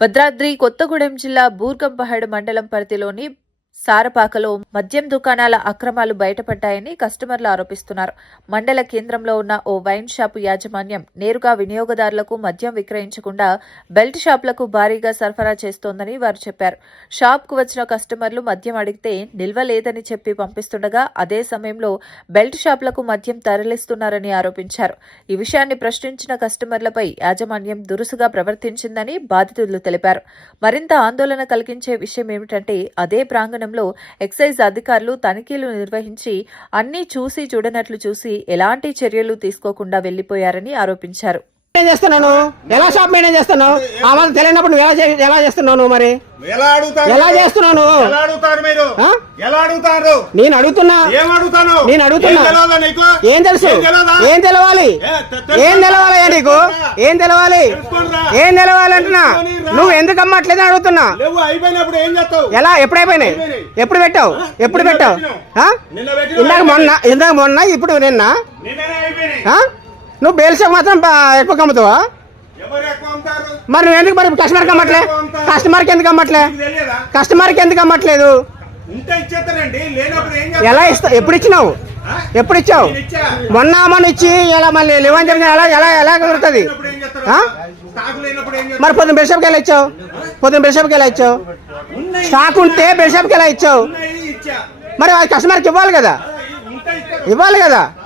భద్రాద్రి కొత్తగూడెం జిల్లా బూర్గంపహడ్ మండలం పరిధిలోని సారపాకలో మద్యం దుకాణాల అక్రమాలు బయటపడ్డాయని కస్టమర్లు ఆరోపిస్తున్నారు. మండల కేంద్రంలో ఉన్న ఓ వైన్ షాపు యాజమాన్యం నేరుగా వినియోగదారులకు మద్యం విక్రయించకుండా బెల్ట్ షాపులకు భారీగా సరఫరా చేస్తోందని వారు చెప్పారు. షాప్కు వచ్చిన కస్టమర్లు మద్యం అడిగితే నిల్వ లేదని చెప్పి పంపిస్తుండగా అదే సమయంలో బెల్ట్ షాపులకు మద్యం తరలిస్తున్నారని ఆరోపించారు. ఈ విషయాన్ని ప్రశ్నించిన కస్టమర్లపై యాజమాన్యం దురుసుగా ప్రవర్తించిందని బాధితులు తెలిపారు. మరింత ఆందోళన కలిగించే విషయం ఏమిటంటే అదే ప్రాంగణంలో ఎక్సైజ్ అధికారులు తనిఖీలు నిర్వహించి అన్నీ చూసి చూడనట్లు చూసి ఎలాంటి చర్యలు తీసుకోకుండా వెళ్లిపోయారని ఆరోపించారు. ఎలా షాప్ మెయింటైన్ చేస్తున్నావు? ఆ మాత్రం తెలియనప్పుడు ఎలా చేస్తున్నావు? మరి ఎలా చేస్తున్నావు? నేను అడుగుతున్నా ఏం తెలుసు? ఏం తెలవాలి? నీకు ఏం తెలవాలి? అంటున్నా. నువ్వు ఎందుకు అమ్మట్లేదని అడుగుతున్నా. ఎలా? ఎప్పుడు అయిపోయినాయి? ఎప్పుడు పెట్టావు? ఇందాక మొన్న ఇప్పుడు నిన్న. నువ్వు బేల్ షాప్ మాత్రం ఎక్కువ కమ్ముతావా? మరి నువ్వు ఎందుకు మరి కస్టమర్కి ఎందుకు అమ్మట్లేదు? ఎలా ఇస్తావు? ఎప్పుడు ఇచ్చావు? మొన్న ఇచ్చి ఎలా మళ్ళీ లేవని చెప్పిన ఎలా కుదురుతుంది? మరి పొద్దున బెల్ షాప్కి ఎలా ఇచ్చావు? స్టాక్ ఉంటే బెల్ షాప్కి ఎలా ఇచ్చావు? మరి కస్టమర్కి ఇవ్వాలి కదా.